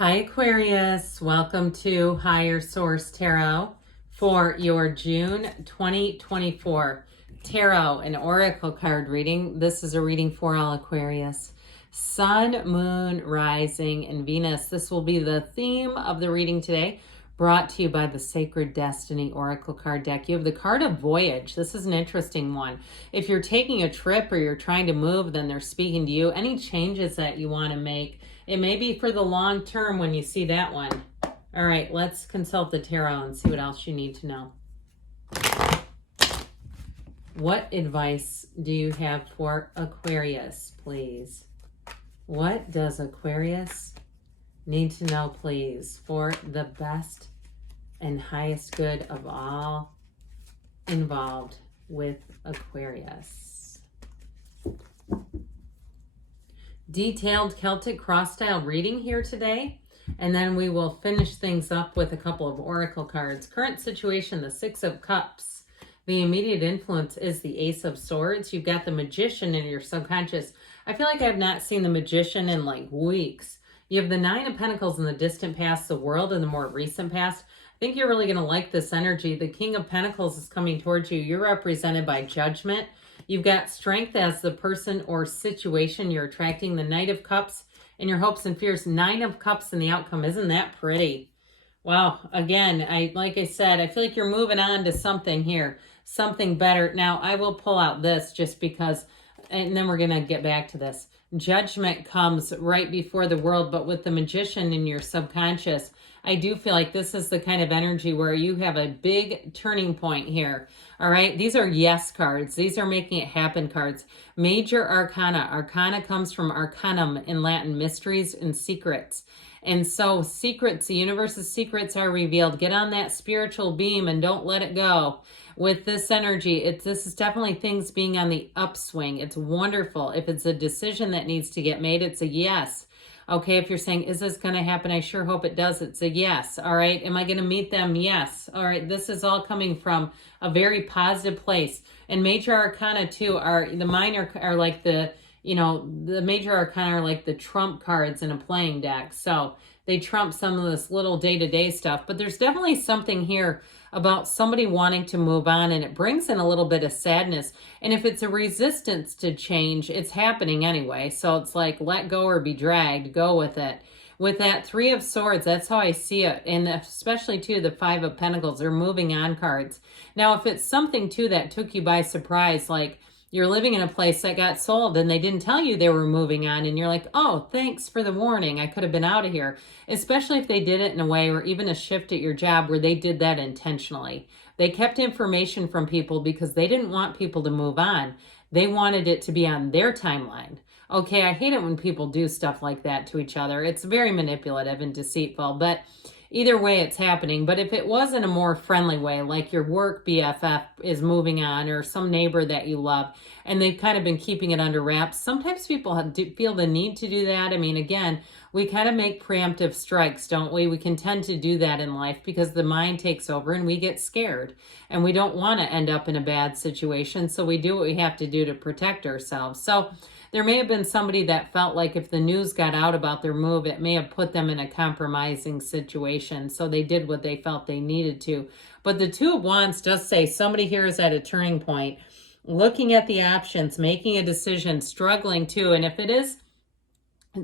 Hi Aquarius, welcome to Higher Source Tarot for your June 2024 Tarot and Oracle card reading. This is a reading for all Aquarius. Sun, Moon, Rising, and Venus. This will be the theme of the reading today, brought to you by the Sacred Destiny Oracle card deck. You have the card of Voyage. This is an interesting one. If you're taking a trip or you're trying to move, then they're speaking to you. Any changes that you want to make, it may be for the long term when you see that one. All right, let's consult the tarot and see what else you need to know. What advice do you have for Aquarius, please? What does Aquarius need to know, please, for the best and highest good of all involved with Aquarius? Detailed Celtic cross-style reading here today, and then we will finish things up with a couple of oracle cards. Current situation, the Six of Cups. The immediate influence is the Ace of Swords. You've got the Magician in your subconscious. I feel like I've not seen the Magician in like weeks. You have the Nine of Pentacles in the distant past, the World in the more recent past. I think you're really going to like this energy. The King of Pentacles is coming towards you. You're represented by Judgment. You've got Strength as the person or situation you're attracting. The Knight of Cups in your hopes and fears. Nine of Cups in the outcome. Isn't that pretty? Wow. Again, like I said, I feel like you're moving on to something here. Something better. Now, I will pull out this just because, and then we're going to get back to this. Judgment comes right before the World, but with the Magician in your subconscious, I do feel like this is the kind of energy where you have a big turning point here. All right. These are yes cards. These are making it happen cards. Major Arcana. Arcana comes from Arcanum in Latin, mysteries and secrets. And so secrets, the universe's secrets are revealed. Get on that spiritual beam and don't let it go. With this energy, this is definitely things being on the upswing. It's wonderful. If it's a decision that needs to get made, it's a yes. Okay, if you're saying, is this going to happen? I sure hope it does. It's a yes. All right. Am I going to meet them? Yes. All right. This is all coming from a very positive place. And major arcana too are the minor are like the major arcana are like the trump cards in a playing deck. So they trump some of this little day-to-day stuff. But there's definitely something here about somebody wanting to move on, and it brings in a little bit of sadness. And if it's a resistance to change, it's happening anyway. So it's like, let go or be dragged. Go with it. With that Three of Swords, that's how I see it. And especially, too, the Five of Pentacles. They're moving on cards. Now, if it's something, too, that took you by surprise, like you're living in a place that got sold and they didn't tell you they were moving on, and you're like, oh, thanks for the warning. I could have been out of here. Especially if they did it in a way, or even a shift at your job where they did that intentionally. They kept information from people because they didn't want people to move on. They wanted it to be on their timeline. Okay, I hate it when people do stuff like that to each other. It's very manipulative and deceitful, but either way it's happening. But if it was in a more friendly way, like your work BFF is moving on, or some neighbor that you love, and they've kind of been keeping it under wraps, sometimes people feel the need to do that. I mean, again, we kind of make preemptive strikes, don't we? We can tend to do that in life because the mind takes over and we get scared. And we don't want to end up in a bad situation. So we do what we have to do to protect ourselves. So there may have been somebody that felt like if the news got out about their move, it may have put them in a compromising situation. So they did what they felt they needed to. But the Two of Wands does say somebody here is at a turning point, looking at the options, making a decision, struggling too. And if it is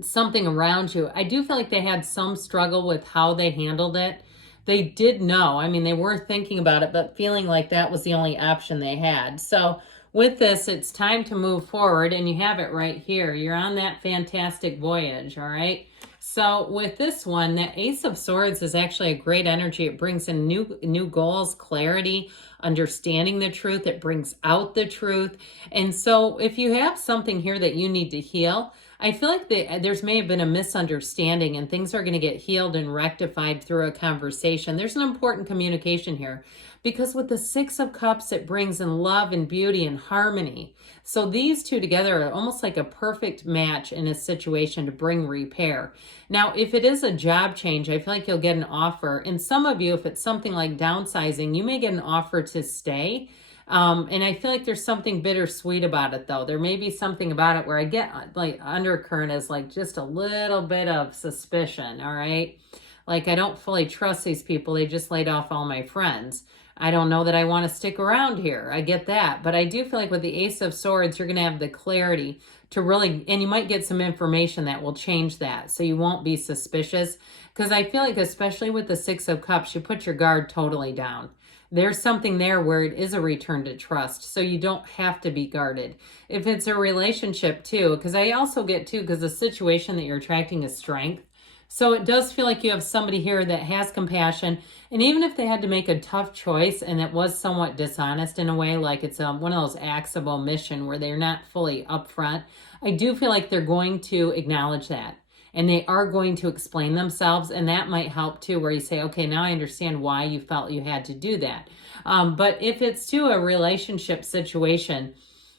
something around you, I do feel like they had some struggle with how they handled it. They did know. I mean, they were thinking about it, but feeling like that was the only option they had. So with this, it's time to move forward, and you have it right here. You're on that fantastic voyage, all right? So with this one, the Ace of Swords is actually a great energy. It brings in new goals, clarity, understanding the truth. It brings out the truth. And so if you have something here that you need to heal, I feel like there's may have been a misunderstanding, and things are going to get healed and rectified through a conversation. There's an important communication here because with the Six of Cups, it brings in love and beauty and harmony. So these two together are almost like a perfect match in a situation to bring repair. Now, if it is a job change, I feel like you'll get an offer. And some of you, if it's something like downsizing, you may get an offer to stay. And I feel like there's something bittersweet about it, though. There may be something about it where I get like undercurrent is like just a little bit of suspicion, all right? Like I don't fully trust these people. They just laid off all my friends. I don't know that I want to stick around here. I get that. But I do feel like with the Ace of Swords, you're going to have the clarity to really, and you might get some information that will change that. So you won't be suspicious. Because I feel like, especially with the Six of Cups, you put your guard totally down. There's something there where it is a return to trust. So you don't have to be guarded. If it's a relationship too, because I also get too, because the situation that you're attracting is strength. So it does feel like you have somebody here that has compassion. And even if they had to make a tough choice and it was somewhat dishonest in a way, like it's one of those acts of omission where they're not fully upfront, I do feel like they're going to acknowledge that. And they are going to explain themselves. And that might help too, where you say, okay, now I understand why you felt you had to do that. But if it's to a relationship situation,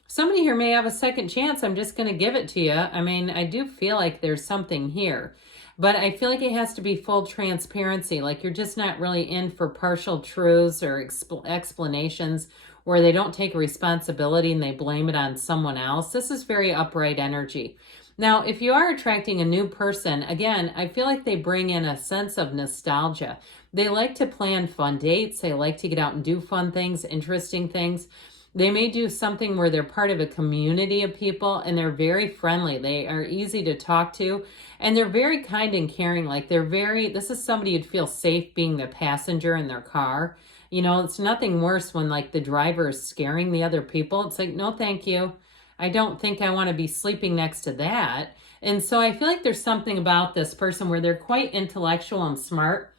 somebody here may have a second chance. I'm just going to give it to you. I mean, I do feel like there's something here. But I feel like it has to be full transparency. Like you're just not really in for partial truths or explanations where they don't take responsibility and they blame it on someone else. This is very upright energy. Now, if you are attracting a new person, again, I feel like they bring in a sense of nostalgia. They like to plan fun dates. They like to get out and do fun things, interesting things. They may do something where they're part of a community of people and they're very friendly. They are easy to talk to and they're very kind and caring. Like this is somebody you'd feel safe being the passenger in their car. You know, it's nothing worse when like the driver is scaring the other people. It's like, no, thank you. I don't think I want to be sleeping next to that. And so I feel like there's something about this person where they're quite intellectual and smart,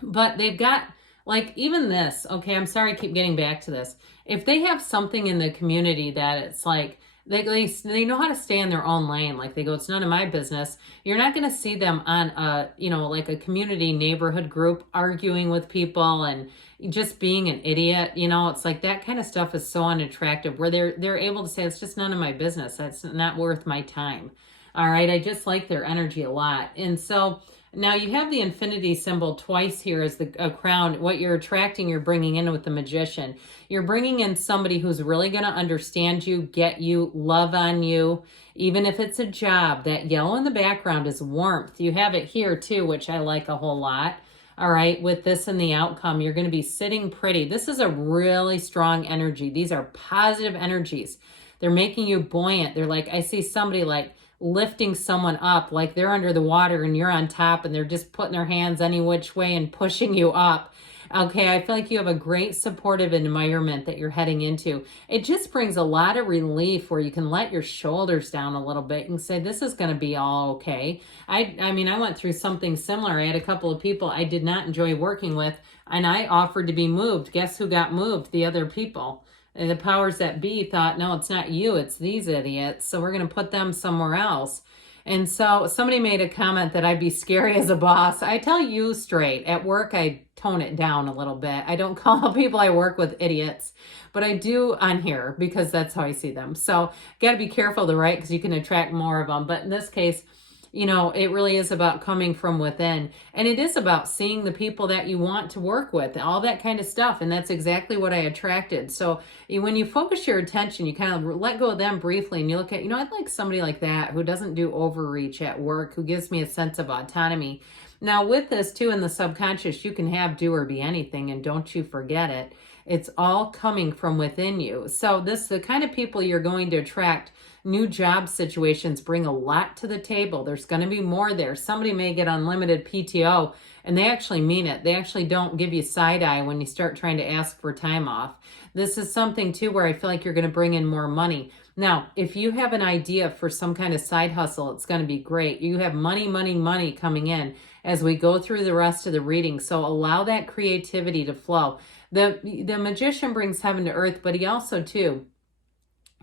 but they've got like even this, okay, I'm sorry I keep getting back to this. If they have something in the community that it's like, they know how to stay in their own lane. Like they go, it's none of my business. You're not going to see them on a, like a community neighborhood group arguing with people and just being an idiot. It's like that kind of stuff is so unattractive where they're able to say, it's just none of my business. That's not worth my time. All right. I just like their energy a lot. And so now you have the infinity symbol twice here as a crown. What you're attracting, you're bringing in with the Magician. You're bringing in somebody who's really going to understand you, get you, love on you, even if it's a job. That yellow in the background is warmth. You have it here too, which I like a whole lot. All right, with this and the outcome, you're going to be sitting pretty. This is a really strong energy. These are positive energies. They're making you buoyant. They're like, I see somebody like lifting someone up, like they're under the water and you're on top and they're just putting their hands any which way and pushing you up. Okay, I feel like you have a great supportive environment that you're heading into. It just brings a lot of relief where you can let your shoulders down a little bit and say, this is going to be all okay. I mean, I went through something similar. I had a couple of people I did not enjoy working with and I offered to be moved. Guess who got moved? The other people. And the powers that be thought, no, it's not you, it's these idiots. So we're going to put them somewhere else. And so somebody made a comment that I'd be scary as a boss. I tell you straight, at work, I tone it down a little bit. I don't call people I work with idiots, but I do on here because that's how I see them. So got to be careful to write because you can attract more of them. But in this case, it really is about coming from within. And it is about seeing the people that you want to work with, all that kind of stuff. And that's exactly what I attracted. So when you focus your attention, you kind of let go of them briefly and you look at, I'd like somebody like that who doesn't do overreach at work, who gives me a sense of autonomy. Now with this too, in the subconscious, you can have do or be anything, and don't you forget it. It's all coming from within you. So the kind of people you're going to attract. New job situations bring a lot to the table. There's going to be more there. Somebody may get unlimited PTO and they actually mean it. They actually don't give you side eye when you start trying to ask for time off. This is something too where I feel like you're going to bring in more money. Now, if you have an idea for some kind of side hustle, it's going to be great. You have money, money, money coming in as we go through the rest of the reading. So allow that creativity to flow. The Magician brings heaven to earth, but he also too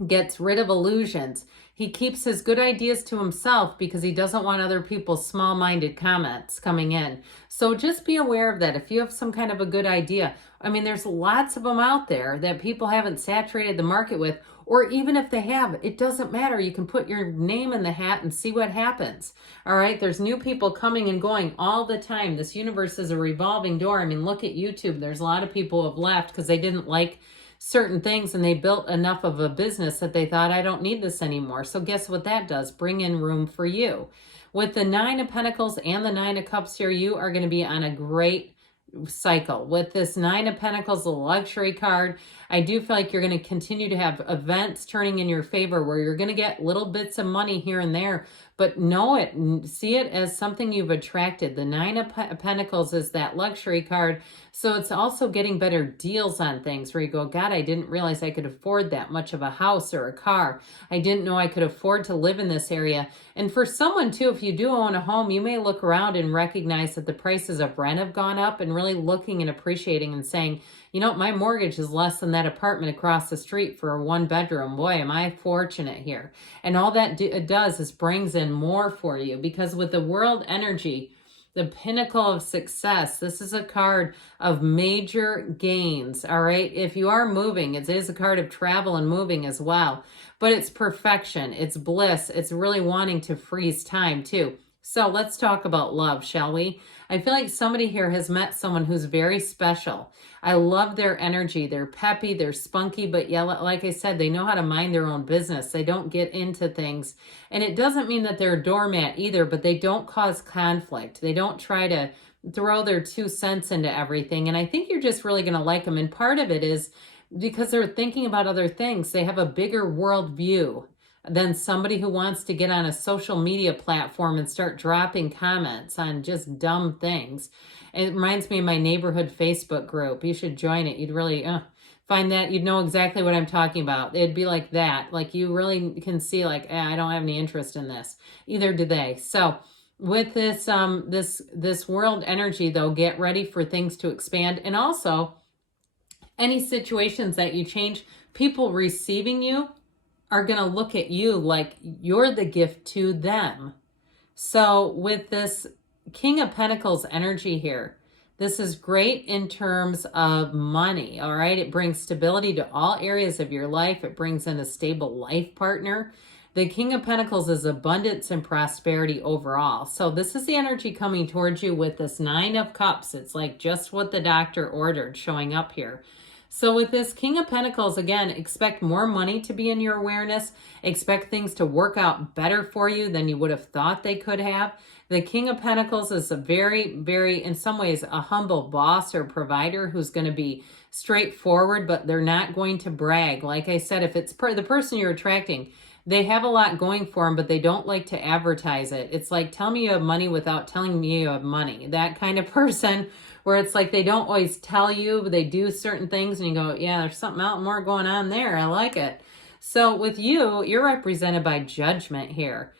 gets rid of illusions. He keeps his good ideas to himself because he doesn't want other people's small-minded comments coming in. So just be aware of that. If you have some kind of a good idea, I mean, there's lots of them out there that people haven't saturated the market with, or even if they have, it doesn't matter. You can put your name in the hat and see what happens. All right. There's new people coming and going all the time. This universe is a revolving door. I mean, look at YouTube. There's a lot of people who have left because they didn't like certain things and they built enough of a business that they thought, I don't need this anymore. So guess what that does? Bring in room for you. With the Nine of Pentacles and the Nine of Cups here, you are going to be on a great cycle. With this Nine of Pentacles, the luxury card, I do feel like you're going to continue to have events turning in your favor where you're going to get little bits of money here and there, but know it and see it as something you've attracted. The Nine of Pentacles is that luxury card. So it's also getting better deals on things where you go, God, I didn't realize I could afford that much of a house or a car. I didn't know I could afford to live in this area. And for someone too, if you do own a home, you may look around and recognize that the prices of rent have gone up, and really looking and appreciating and saying, you know, my mortgage is less than that apartment across the street for a 1-bedroom. Boy, am I fortunate here. And all that it does is brings in more for you, because with the world energy, the pinnacle of success, this is a card of major gains, all right? If you are moving, it is a card of travel and moving as well, but it's perfection, it's bliss, it's really wanting to freeze time too. So let's talk about love, shall we? I feel like somebody here has met someone who's very special. I love their energy. They're peppy, they're spunky, but yeah, like I said, they know how to mind their own business. They don't get into things. And it doesn't mean that they're a doormat either, but they don't cause conflict. They don't try to throw their 2 cents into everything. And I think you're just really going to like them. And part of it is because they're thinking about other things. They have a bigger world view than somebody who wants to get on a social media platform and start dropping comments on just dumb things. It reminds me of my neighborhood Facebook group. You should join it. You'd really find that. You'd know exactly what I'm talking about. It'd be like that. Like you really can see like, I don't have any interest in this. Either do they. So with this, this world energy though, get ready for things to expand. And also any situations that you change, people receiving you are going to look at you like you're the gift to them. So with this King of Pentacles energy here, this is great in terms of money, all right? It brings stability to all areas of your life. It brings in a stable life partner. The King of Pentacles is abundance and prosperity overall. So this is the energy coming towards you with this Nine of Cups. It's like just what the doctor ordered showing up here. So with this King of Pentacles, again, expect more money to be in your awareness. Expect things to work out better for you than you would have thought they could have. The King of Pentacles is a very, very, in some ways, a humble boss or provider who's going to be straightforward, but they're not going to brag. Like I said, if it's the person you're attracting, they have a lot going for them, but they don't like to advertise it. It's like, tell me you have money without telling me you have money. That kind of person where it's like they don't always tell you, but they do certain things and you go, yeah, there's something out more going on there. I like it. So with you, you're represented by Judgment here.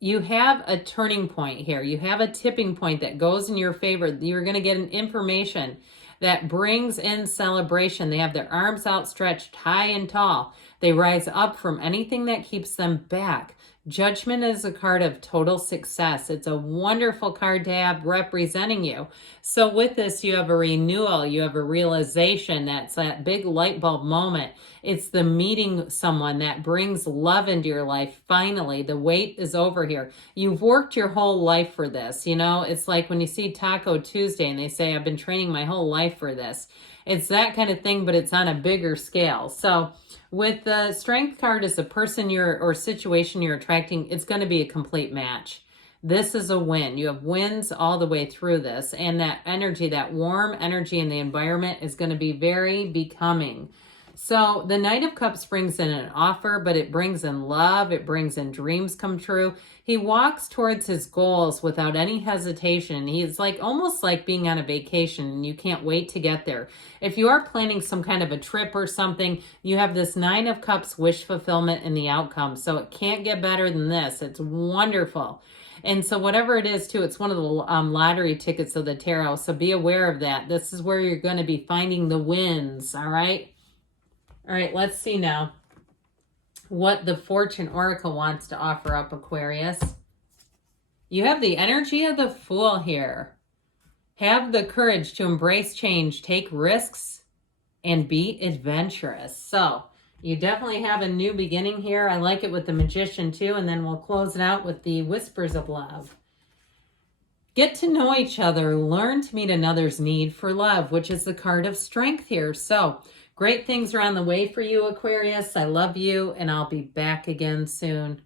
You have a turning point here. You have a tipping point that goes in your favor. You're going to get an information that brings in celebration. They have their arms outstretched high and tall. They rise up from anything that keeps them back. Judgment is a card of total success. It's a wonderful card to have representing you. So with this, you have a renewal. You have a realization. That's that big light bulb moment. It's the meeting someone that brings love into your life. Finally, the wait is over here. You've worked your whole life for this. You know, it's like when you see Taco Tuesday and they say, I've been training my whole life for this. It's that kind of thing, but it's on a bigger scale. So with the Strength card as a person or situation you're attracting, it's going to be a complete match. This is a win. You have wins all the way through this. And that energy, that warm energy in the environment is going to be very becoming. So the Knight of Cups brings in an offer, but it brings in love. It brings in dreams come true. He walks towards his goals without any hesitation. He's like almost like being on a vacation and you can't wait to get there. If you are planning some kind of a trip or something, you have this Nine of Cups wish fulfillment in the outcome. So it can't get better than this. It's wonderful. And so whatever it is too, it's one of the lottery tickets of the tarot. So be aware of that. This is where you're going to be finding the wins. All right. All right, let's see now what the Fortune Oracle wants to offer up, Aquarius. You have the energy of the Fool here. Have the courage to embrace change, take risks, and be adventurous. So you definitely have a new beginning here. I like it with the Magician too, and then we'll close it out with the Whispers of Love. Get to know each other. Learn to meet another's need for love, which is the card of Strength here. So Great things are on the way for you, Aquarius. I love you, and I'll be back again soon.